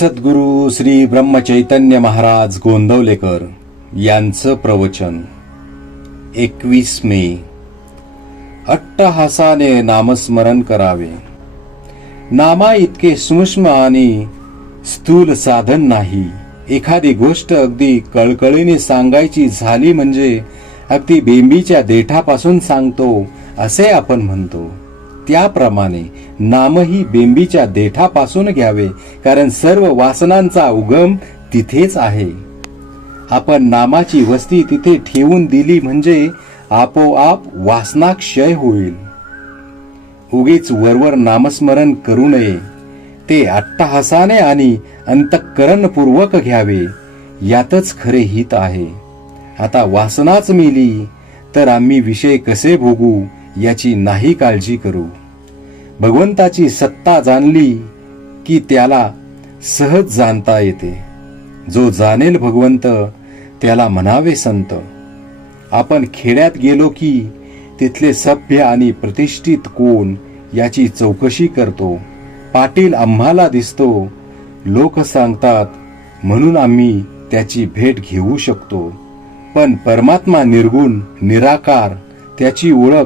सद्गुरु श्री ब्रह्मचैतन्य महाराज गोंदवलेकर यांचं प्रवचन 21 मे. अट्टहासाने नामस्मरण करावे. नामा इतके सूक्ष्म आणि स्थूल साधन नाही. एखादी गोष्ट अगदी कळकळीने सांगायची झाली म्हणजे अगदी बेंबीच्या देठापासून सांगतो असे आपण म्हणतो. त्याप्रमाणे नामही बेंबीच्या देठापासून घ्यावे, कारण सर्व वासनांचा उगम तिथेच आहे. आपण नामाची वस्ती तिथे ठेवून दिली म्हणजे आपोआप वासना क्षय होईल. उगीच वरवर नामस्मरण करू नये. ते अट्टहासाने आणि अंतःकरणपूर्वक घ्यावे, यातच खरे हित आहे. आता वासनाच मेली तर आम्ही विषय कसे भोगू याची नाही काळजी करू. भगवंताची सत्ता जाणली की त्याला सहज जाणता येते. जो जाणेल भगवंत त्याला म्हणावे संत. आपण खेड्यात गेलो की तिथले सभ्य आणि प्रतिष्ठित कोण याची चौकशी करतो. पाटील आम्हाला दिसतो, लोक सांगतात म्हणून आम्ही त्याची भेट घेऊ शकतो. पण परमात्मा निर्गुण निराकार, त्याची ओळख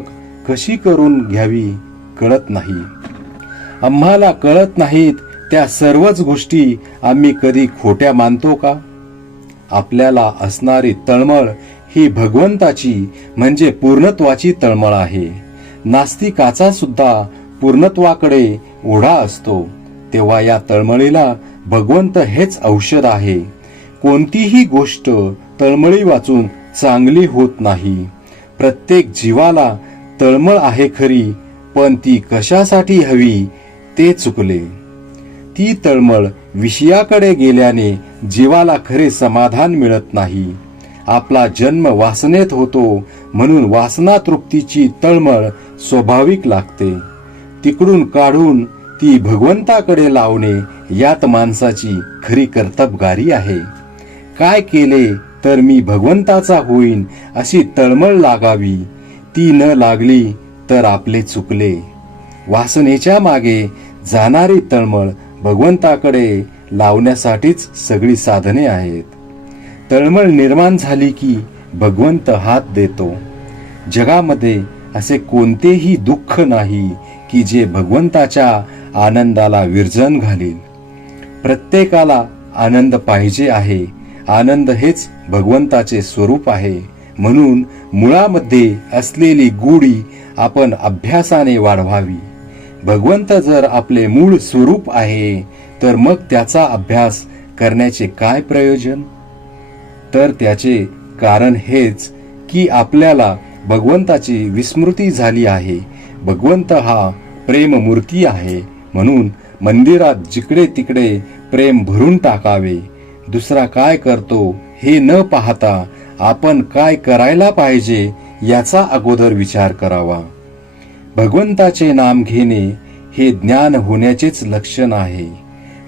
कशी करून घ्यावी कळत नाही. आम्हाला कळत नाहीत त्या सर्वच गोष्टी आम्ही कधी खोट्या मानतो का? आपल्याला असणारी तळमळ ही भगवंताची म्हणजे पूर्णत्वाची तळमळ आहे. नास्तिकाचा सुद्धा पूर्णत्वाकडे ओढा असतो. तेव्हा या तळमळीला भगवंत हेच औषध आहे. कोणतीही गोष्ट तळमळी वाचून चांगली होत नाही. प्रत्येक जीवाला तळमळ आहे खरी, पण ती कशासाठी हवी ते चुकले. ती तळमळ विषयाकडे गेल्याने जीवाला खरे समाधान मिळत नाही. आपला जन्म वासनेत होतो म्हणून वासना तृप्तीची तळमळ स्वाभाविक लागते. तिकडून काढून ती भगवंताकडे लावणे यात माणसाची खरी कर्तबगारी आहे. काय केले तर मी भगवंताचा होईन अशी तळमळ लागावी. ती न लागली तर आपले चुकले. वासनेच्या मागे जाणारी तळमळ भगवंताकडे लावण्यासाठीच सगळी साधने आहेत. तळमळ निर्माण झाली की भगवंत हात देतो. जगामध्ये असे कोणतेही दुःख नाही की जे भगवंताच्या आनंदाला विरजन घालील. प्रत्येकाला आनंद पाहिजे आहे. आनंद हेच भगवंताचे स्वरूप आहे. म्हणून मुळामध्ये असलेली गोडी आपण अभ्यासाने वाढवावी. भगवंत जर आपले मूळ स्वरूप आहे तर मग त्याचा अभ्यास करण्याचे काय प्रयोजन? तर त्याचे कारण हेच की आपल्याला भगवंताची विस्मृती झाली आहे. भगवंत हा प्रेममूर्ती आहे. म्हणून मंदिरात जिकडे तिकडे प्रेम भरून टाकावे. दुसरा काय करतो हे न पाहता आपण काय करायला पाहिजे याचा अगोदर विचार करावा. भगवंताचे नाम घेणे हे ज्ञान होण्याचेच लक्षण आहे.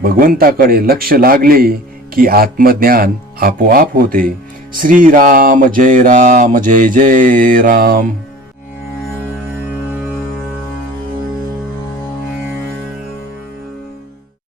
भगवंताकडे लक्ष लागले की आत्मज्ञान आपोआप होते. श्रीराम जय राम जय जय राम.